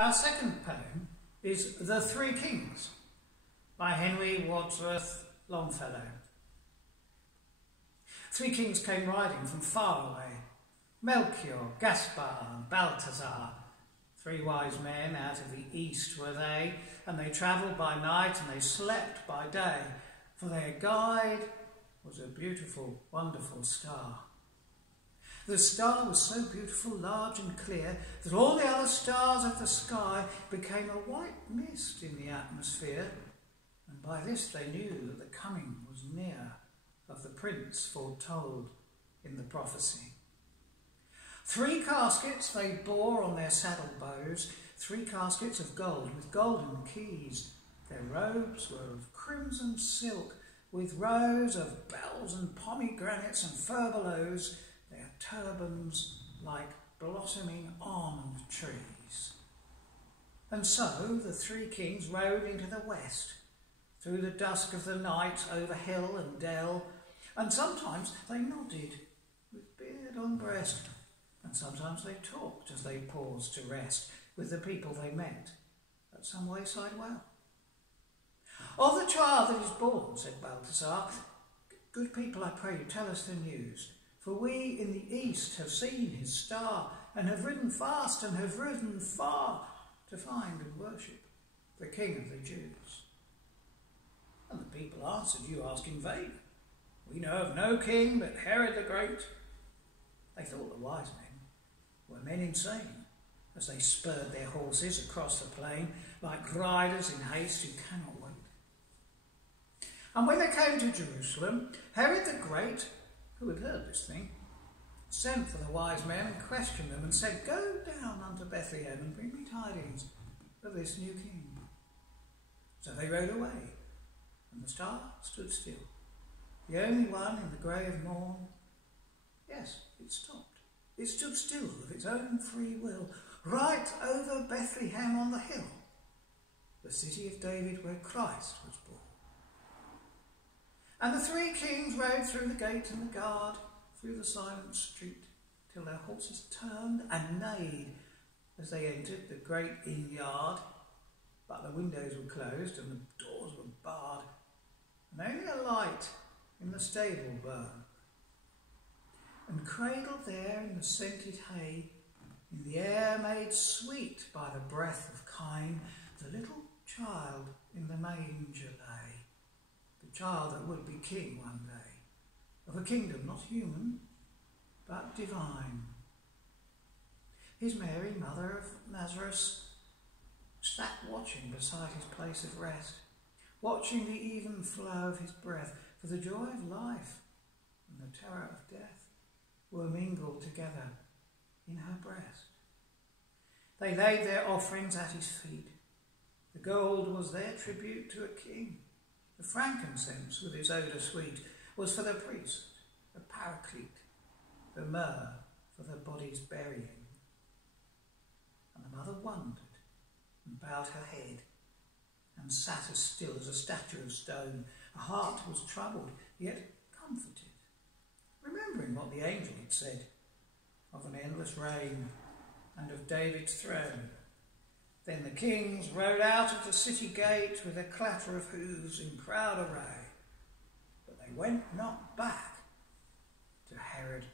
Our second poem is The Three Kings by Henry Wadsworth Longfellow. Three kings came riding from far away, Melchior, Gaspar and Balthazar. Three wise men out of the east were they, and they travelled by night and they slept by day, for their guide was a beautiful, wonderful star. The star was so beautiful, large and clear, that all the other stars of the sky became a white mist in the atmosphere, and by this they knew that the coming was near of the prince foretold in the prophecy. 3 caskets they bore on their saddle bows, 3 caskets of gold with golden keys. Their robes were of crimson silk, with rows of bells and pomegranates and furbelows, their turbans like blossoming almond trees. And so the 3 kings rode into the west, through the dusk of the night, over hill and dell, and sometimes they nodded, with beard on breast, and sometimes they talked as they paused to rest with the people they met at some wayside well. "Of the child that is born," said Balthazar, "good people, I pray you, tell us the news. For we in the east have seen his star, and have ridden fast and have ridden far to find and worship the King of the Jews." And the people answered, "You ask in vain. We know of no king but Herod the Great." They thought the wise men were men insane, as they spurred their horses across the plain like riders in haste who cannot wait. And when they came to Jerusalem, Herod the Great, who had heard this thing, sent for the wise men and questioned them and said, "Go down unto Bethlehem and bring me tidings of this new king." So they rode away, and the star stood still, the only one in the grey of morn. Yes, it stopped. It stood still of its own free will, right over Bethlehem on the hill, the city of David where Christ was born. And the 3 kings rode through the gate and the guard, through the silent street, till their horses turned and neighed as they entered the great inn yard. But the windows were closed and the doors were barred, and only a light in the stable burned. And cradled there in the scented hay, in the air made sweet by the breath of kine, the little child in the manger lay, the child that would be king one day, of a kingdom not human, but divine. His Mary, mother of Nazareth, sat watching beside his place of rest, watching the even flow of his breath, for the joy of life and the terror of death were mingled together in her breast. They laid their offerings at his feet. The gold was their tribute to a king. The frankincense, with its odour sweet, was for the priest, the paraclete, the myrrh for the body's burying. And the mother wondered and bowed her head and sat as still as a statue of stone. Her heart was troubled, yet comforted, remembering what the angel had said of an endless reign and of David's throne. Then the kings rode out of the city gate with a clatter of hoofs in proud array, but they went not back to Herod